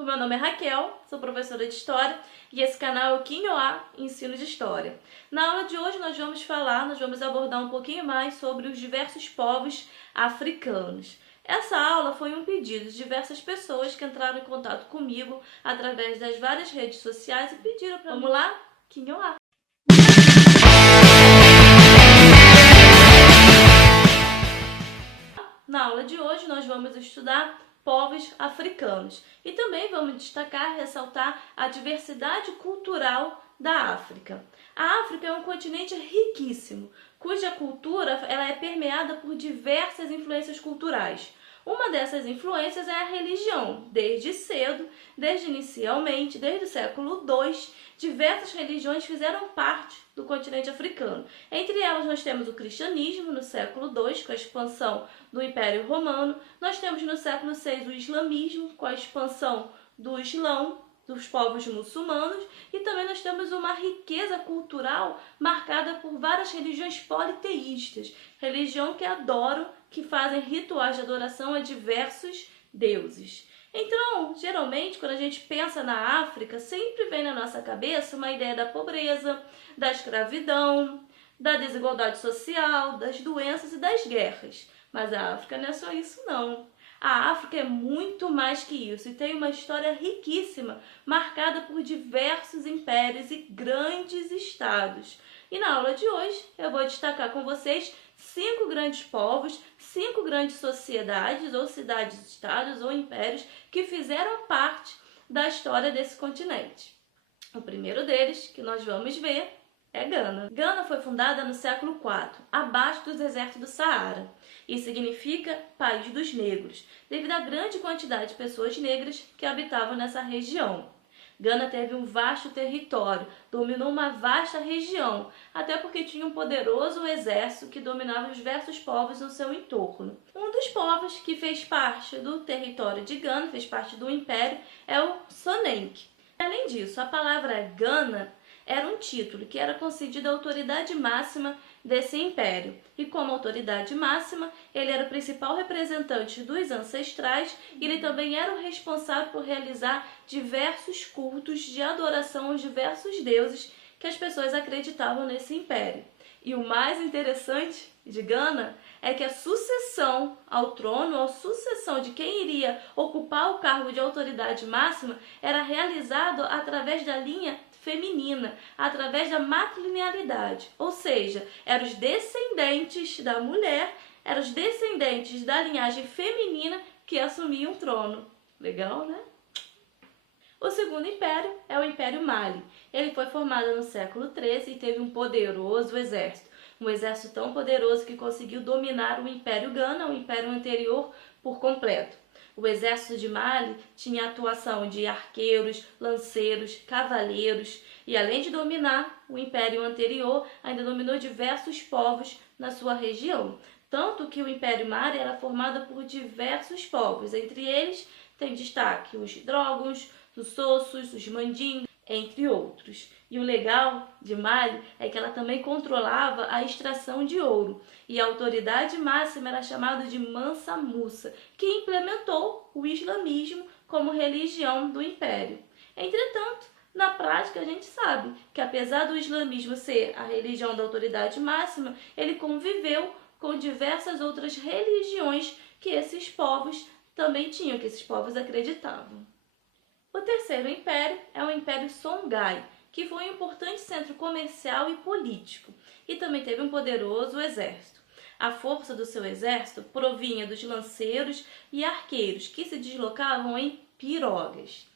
o meu nome é Raquel, sou professora de História e esse canal é o Quinhoá Ensino de História. Na aula de hoje nós vamos abordar um pouquinho mais sobre os diversos povos africanos. Essa aula foi um pedido de diversas pessoas que entraram em contato comigo através das várias redes sociais e pediram para Vamos lá? Quinhoá! Na aula de hoje nós vamos estudar povos africanos e também vamos destacar e ressaltar a diversidade cultural da África. A África é um continente riquíssimo, cuja cultura ela é permeada por diversas influências culturais. Uma dessas influências é a religião. Desde cedo, desde o século II, diversas religiões fizeram parte do continente africano. Entre elas nós temos o cristianismo no século II, com a expansão do Império Romano. Nós temos no século VI o islamismo, com a expansão do Islão, dos povos muçulmanos, e também nós temos uma riqueza cultural marcada por várias religiões politeístas, religião que fazem rituais de adoração a diversos deuses. Então, geralmente, quando a gente pensa na África, sempre vem na nossa cabeça uma ideia da pobreza, da escravidão, da desigualdade social, das doenças e das guerras. Mas a África não é só isso, não. A África é muito mais que isso e tem uma história riquíssima, marcada por diversos impérios e grandes estados. E na aula de hoje eu vou destacar com vocês 5 grandes povos, 5 grandes sociedades ou cidades-estados ou impérios que fizeram parte da história desse continente. O primeiro deles, que nós vamos ver, é Gana. Gana foi fundada no século IV, abaixo do deserto do Saara, e significa País dos Negros, devido à grande quantidade de pessoas negras que habitavam nessa região. Gana teve um vasto território, dominou uma vasta região, até porque tinha um poderoso exército que dominava os diversos povos no seu entorno. Um dos povos que fez parte do território de Gana, fez parte do império, é o Sonenque. Além disso, a palavra Gana era um título que era concedido à autoridade máxima desse império. E como autoridade máxima, ele era o principal representante dos ancestrais e ele também era o responsável por realizar diversos cultos de adoração aos diversos deuses que as pessoas acreditavam nesse império. E o mais interessante de Gana é que a sucessão ao trono, a sucessão de quem iria ocupar o cargo de autoridade máxima, era realizado através da linha feminina, através da matrilinealidade, ou seja, eram os descendentes da mulher, eram os descendentes da linhagem feminina que assumiam o trono. Legal, né? O segundo império é o Império Mali. Ele foi formado no século XIII e teve um poderoso exército. Um exército tão poderoso que conseguiu dominar o Império Gana, o império anterior, por completo. O exército de Mali tinha a atuação de arqueiros, lanceiros, cavaleiros e, além de dominar o império anterior, ainda dominou diversos povos na sua região. Tanto que o Império Mali era formado por diversos povos, entre eles tem destaque os Drogons, os Sossos, os Mandingas, entre outros. E o legal de Mali é que ela também controlava a extração de ouro. E a autoridade máxima era chamada de Mansa Musa, que implementou o islamismo como religião do império. Entretanto, na prática a gente sabe que apesar do islamismo ser a religião da autoridade máxima, ele conviveu com diversas outras religiões que esses povos também tinham, que esses povos acreditavam. O terceiro império é o Império Songhai, que foi um importante centro comercial e político, e também teve um poderoso exército. A força do seu exército provinha dos lanceiros e arqueiros, que se deslocavam em pirogas.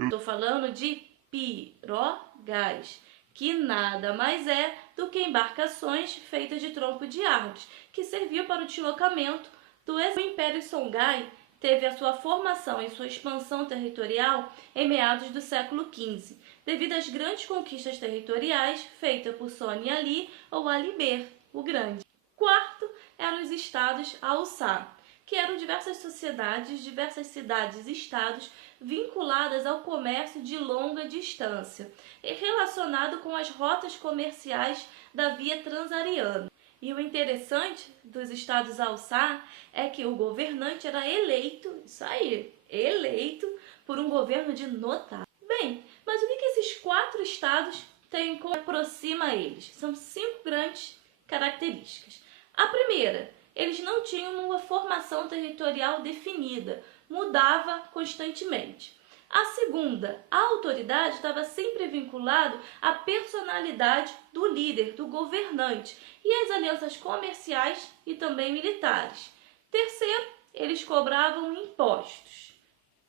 Estou falando de pirogas, que nada mais é do que embarcações feitas de tronco de árvores, que serviam para o deslocamento do exército. O Império Songhai teve a sua formação e sua expansão territorial em meados do século XV, devido às grandes conquistas territoriais feitas por Soni Ali ou Aliber, o Grande. Quarto eram os estados Haussa, que eram diversas sociedades, diversas cidades e estados vinculadas ao comércio de longa distância e relacionado com as rotas comerciais da via transariana. E o interessante dos estados Alçá é que o governante era eleito, isso aí, eleito por um governo de notáveis. Bem, mas o que esses 4 estados têm que aproxima eles? São 5 grandes características. A primeira, eles não tinham uma formação territorial definida, mudava constantemente. A segunda, a autoridade estava sempre vinculada à personalidade do líder, do governante, e às alianças comerciais e também militares. Terceiro, eles cobravam impostos.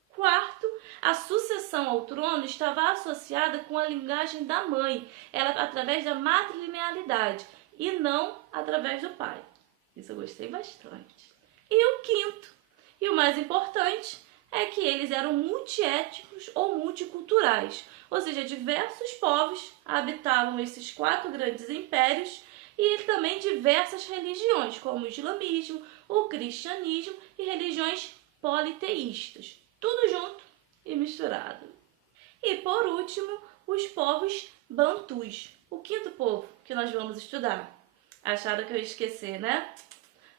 Quarto, a sucessão ao trono estava associada com a linhagem da mãe, ela através da matrilinealidade, e não através do pai. Isso eu gostei bastante. E o quinto, e o mais importante, é que eles eram multiétnicos ou multiculturais, ou seja, diversos povos habitavam esses 4 grandes impérios e também diversas religiões, como o islamismo, o cristianismo e religiões politeístas, tudo junto e misturado. E por último, os povos bantus, o quinto povo que nós vamos estudar. Acharam que eu ia esquecer, né?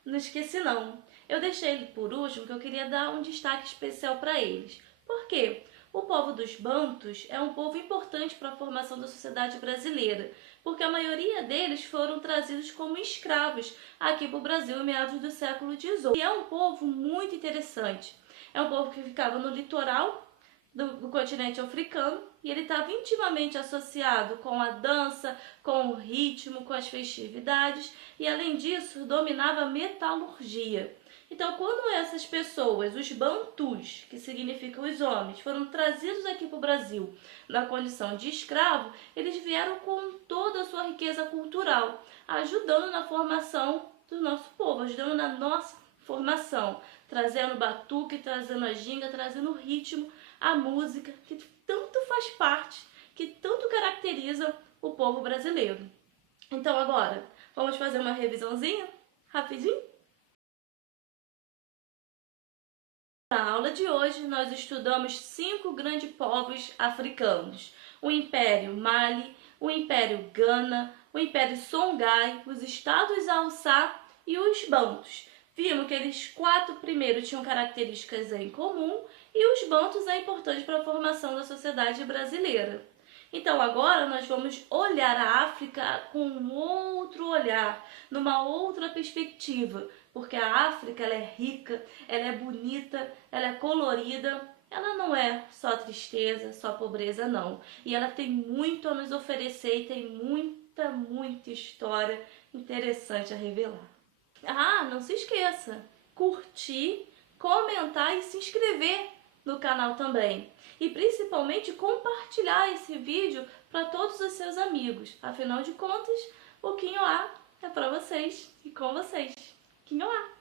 Não esqueci não. Eu deixei ele por último porque eu queria dar um destaque especial para eles. Por quê? O povo dos bantus é um povo importante para a formação da sociedade brasileira, porque a maioria deles foram trazidos como escravos aqui para o Brasil em meados do século XVIII. E é um povo muito interessante. É um povo que ficava no litoral do continente africano e ele estava intimamente associado com a dança, com o ritmo, com as festividades e, além disso, dominava a metalurgia. Então, quando essas pessoas, os bantus, que significam os homens, foram trazidos aqui para o Brasil na condição de escravo, eles vieram com toda a sua riqueza cultural, ajudando na formação do nosso povo, ajudando na nossa formação, trazendo batuque, trazendo a ginga, trazendo o ritmo, a música, que tanto faz parte, que tanto caracteriza o povo brasileiro. Então agora, vamos fazer uma revisãozinha, rapidinho? Na aula de hoje, nós estudamos 5 grandes povos africanos. O Império Mali, o Império Gana, o Império Songhai, os Estados Alçá e os Bantus. Vimos que eles 4 primeiros tinham características em comum e os bantus é importante para a formação da sociedade brasileira. Então agora nós vamos olhar a África com um outro olhar, numa outra perspectiva, porque a África ela é rica, ela é bonita, ela é colorida, ela não é só tristeza, só pobreza não. E ela tem muito a nos oferecer e tem muita história interessante a revelar. Ah, não se esqueça, curtir, comentar e se inscrever no canal também. E principalmente compartilhar esse vídeo para todos os seus amigos. Afinal de contas, o Quinhoá é para vocês e com vocês. Quinhoá!